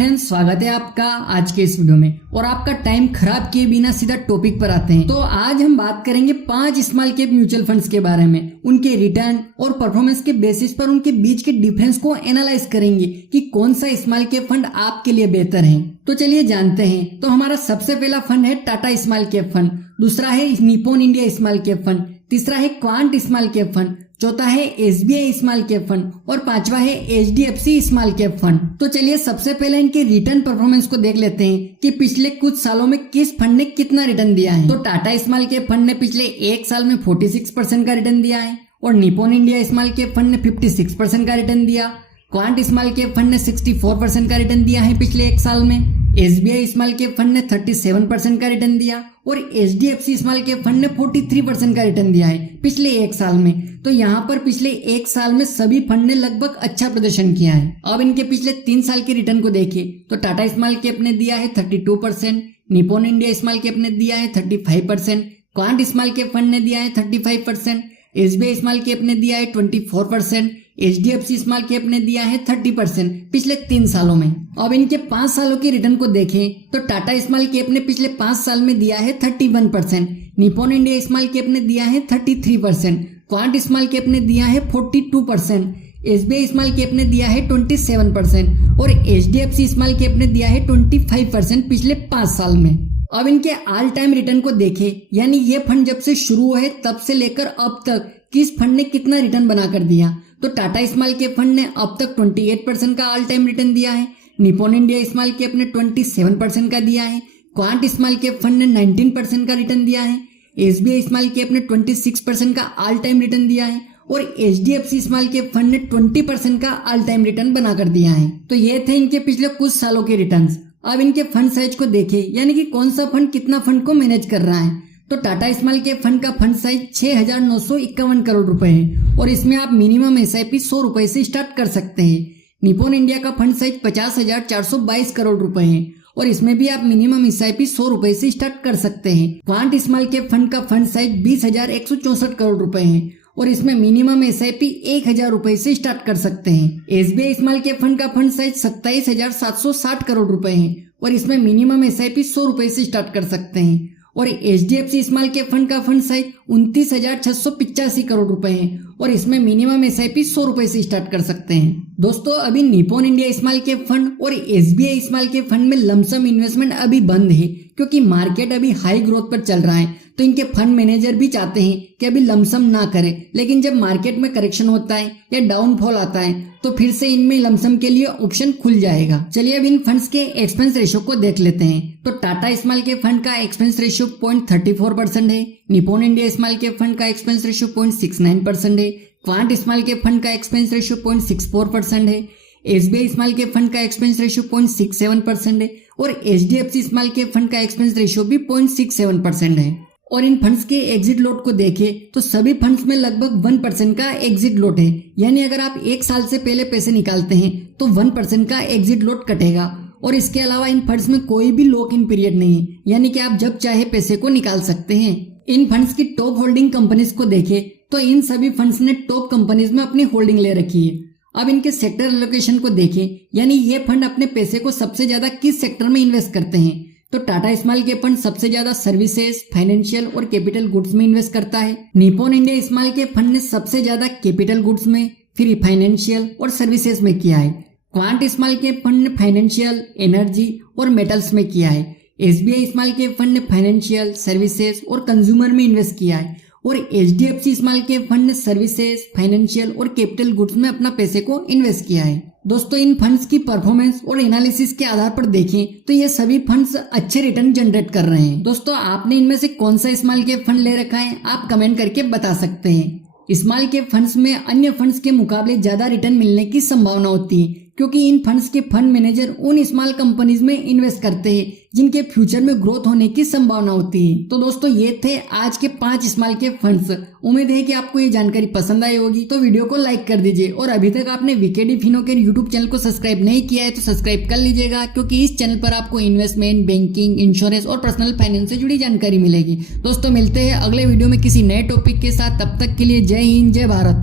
Friends, स्वागत है आपका आज के इस वीडियो में। और आपका टाइम खराब किए बिना सीधा टॉपिक पर आते हैं। तो आज हम बात करेंगे 5 स्मॉल कैप म्यूचुअल फंड्स के बारे में, उनके रिटर्न और परफॉर्मेंस के बेसिस पर उनके बीच के डिफरेंस को एनालाइज करेंगे कि कौन सा स्मॉल कैप फंड आपके लिए बेहतर है। तो चलिए जानते हैं। तो हमारा सबसे पहला फंड है टाटा स्मॉल कैप फंड, दूसरा है Nippon India small cap fund, तीसरा है क्वांट स्मॉल कैप फंड, चौथा है एसबीआई स्मॉल कैप फंड और पांचवा है एचडीएफसी स्मॉल कैप फंड। तो चलिए सबसे पहले इनके रिटर्न परफॉर्मेंस को देख लेते हैं कि पिछले कुछ सालों में किस फंड ने कितना रिटर्न दिया है। तो टाटा स्मॉल कैप फंड ने पिछले एक साल में 46% का रिटर्न दिया है और Nippon India small cap fund ने 56% का रिटर्न दिया। क्वांट स्मॉल कैप फंड ने 64% का रिटर्न दिया है पिछले एक साल में। एसबीआई स्मॉल कैप फंड ने 37% का रिटर्न दिया और एचडीएफसी स्मॉल कैप फंड ने 43% का रिटर्न दिया है पिछले एक साल में। तो यहाँ पर पिछले एक साल में सभी फंड ने लगभग अच्छा प्रदर्शन किया है। अब इनके पिछले 3 साल के रिटर्न को देखिए तो टाटा स्मॉल कैप ने दिया है 32%, निप्पॉन इंडिया स्मॉल कैप ने दिया है 35%, क्वांट स्मॉल कैप फंड ने दिया है 35%, एसबीआई स्मॉल कैप ने दिया है 24%, एचडीएफसी स्मॉल कैप ने दिया है 30% पिछले 3 सालों में। अब इनके 5 सालों के रिटर्न को देखें तो टाटा स्मॉल कैप ने पिछले 5 साल में दिया है 31%, निप्पॉन इंडिया स्मॉल कैप ने दिया है 33%, क्वांट स्मॉल कैप ने दिया है 42%, एसबीआई स्मॉल कैप ने दिया है 27% और एचडीएफसी स्मॉल कैप ने दिया है 25% पिछले 5 साल में। अब इनके ऑल टाइम रिटर्न को देखें, यानी ये फंड जब से शुरू हुए तब से लेकर अब तक किस फंड ने कितना रिटर्न बनाकर दिया। तो टाटा स्मॉल कैप फंड ने अब तक 28% का ऑल टाइम रिटर्न दिया है, निप्पॉन इंडिया स्मॉल कैप ने 27% का दिया है, क्वांट स्मॉल कैप फंड ने 19% का रिटर्न दिया है, एसबीआई स्मॉल कैप ने 26% का ऑल टाइम रिटर्न दिया है और एचडीएफसी स्मॉल कैप फंड ने 20% का ऑल टाइम रिटर्न बनाकर दिया है। तो ये थे इनके पिछले कुछ सालों के रिटर्न्स। अब इनके फंड साइज को देखें, यानी कि कौन सा फंड कितना फंड को मैनेज कर रहा है। तो टाटा स्मॉल कैप फंड का फंड साइज 6,951 करोड़ रुपए है और इसमें आप मिनिमम एसआईपी 100 रुपए से स्टार्ट कर सकते हैं। निप्पॉन इंडिया का फंड साइज 50,422 करोड़ रुपए है और इसमें भी आप मिनिमम एसआईपी 100 रुपए से स्टार्ट कर सकते हैं। क्वांट स्मॉल कैप फंड का फंड साइज 20,164 करोड़ रुपए है और इसमें मिनिमम एसआईपी 1,000 रुपए से स्टार्ट कर सकते हैं। एसबीआई स्मॉल कैप फंड का फंड साइज 27,760 करोड़ रुपए है और इसमें मिनिमम एसआईपी 100 रुपए से स्टार्ट कर सकते हैं। और एचडीएफसी स्मॉल कैप फंड का फंड साइज 29,685 करोड़ रुपए है और इसमें मिनिमम एसआईपी 100 रुपए से स्टार्ट कर सकते हैं। दोस्तों, अभी Nippon India small cap fund और एसबीआई स्मॉल कैप फंड में लमसम इन्वेस्टमेंट अभी बंद है क्योंकि मार्केट अभी हाई ग्रोथ पर चल रहा है। तो इनके फंड मैनेजर भी चाहते हैं कि अभी लमसम ना करें, लेकिन जब मार्केट में करेक्शन होता है या डाउनफॉल आता है तो फिर से इनमें लमसम के लिए ऑप्शन खुल जाएगा। चलिए अब इन फंड्स के एक्सपेंस रेशियो को देख लेते हैं। तो टाटा स्मॉल कैप फंड का एक्सपेंस रेशियो 0.34% है, Nippon India small cap fund का एक्सपेंस रेशियो 0.69% है, क्वांट स्मॉल कैप फंड का एक्सपेंस रेशियो 0.64% है, एसबीआई स्मॉल कैप फंड का एक्सपेंस रेशियो 0.67% है और एचडीएफसी स्मॉल कैप फंड का एक्सपेंस रेशियो भी 0.67% है। और इन फंड्स के एग्जिट लोट को देखें तो सभी फंड्स में लगभग 1% का एग्जिट लोट है, यानी अगर आप 1 साल से पहले पैसे निकालते हैं तो 1% का एग्जिट लोट कटेगा। और इसके अलावा इन फंड्स में कोई भी लॉक इन पीरियड नहीं है, यानी कि आप जब चाहे पैसे को निकाल सकते हैं। इन फंड्स की टॉप होल्डिंग कंपनीज को देखें तो इन सभी फंड्स ने टॉप कंपनीज में अपनी होल्डिंग ले रखी है। अब इनके सेक्टर एलोकेशन को देखें, यानी ये फंड अपने पैसे को सबसे ज्यादा किस सेक्टर में इन्वेस्ट करते हैं। तो टाटा स्मॉल कैप फंड सबसे ज्यादा सर्विसेज, फाइनेंशियल और कैपिटल गुड्स में इन्वेस्ट करता है। Nippon India small cap fund ने सबसे ज्यादा कैपिटल गुड्स में, फिर फाइनेंशियल और सर्विसेज में किया है। क्वांट स्मॉल कैप फंड ने फाइनेंशियल, एनर्जी और मेटल्स में किया है। एसबीआई स्मॉल कैप फंड ने फाइनेंशियल, सर्विसेज और कंज्यूमर में इन्वेस्ट किया है और एचडीएफसी स्मॉल कैप फंड ने सर्विसेज, फाइनेंशियल और कैपिटल गुड्स में अपना पैसे को इन्वेस्ट किया है। दोस्तों, इन फंड्स की परफॉर्मेंस और एनालिसिस के आधार पर देखें तो ये सभी फंड्स अच्छे रिटर्न जनरेट कर रहे हैं। दोस्तों, आपने इनमें से कौन सा स्मॉल कैप फंड ले रखा है आप कमेंट करके बता सकते हैं। स्मॉल कैप फंड्स में अन्य फंड्स के मुकाबले ज्यादा रिटर्न मिलने की संभावना होती है क्योंकि इन फंड्स के फंड मैनेजर उन स्मॉल कंपनीज में इन्वेस्ट करते हैं जिनके फ्यूचर में ग्रोथ होने की संभावना होती है। तो दोस्तों, ये थे आज के 5 स्मॉल कैप फंड्स। उम्मीद है कि आपको ये जानकारी पसंद आई होगी, तो वीडियो को लाइक कर दीजिए और अभी तक आपने वीकेडी फिनो के यूट्यूब चैनल को सब्सक्राइब नहीं किया है तो सब्सक्राइब कर लीजिएगा क्योंकि इस चैनल पर आपको इन्वेस्टमेंट, बैंकिंग, इंश्योरेंस और पर्सनल फाइनेंस से जुड़ी जानकारी मिलेगी। दोस्तों, मिलते हैं अगले वीडियो में किसी नए टॉपिक के साथ। तब तक के लिए जय हिंद, जय भारत।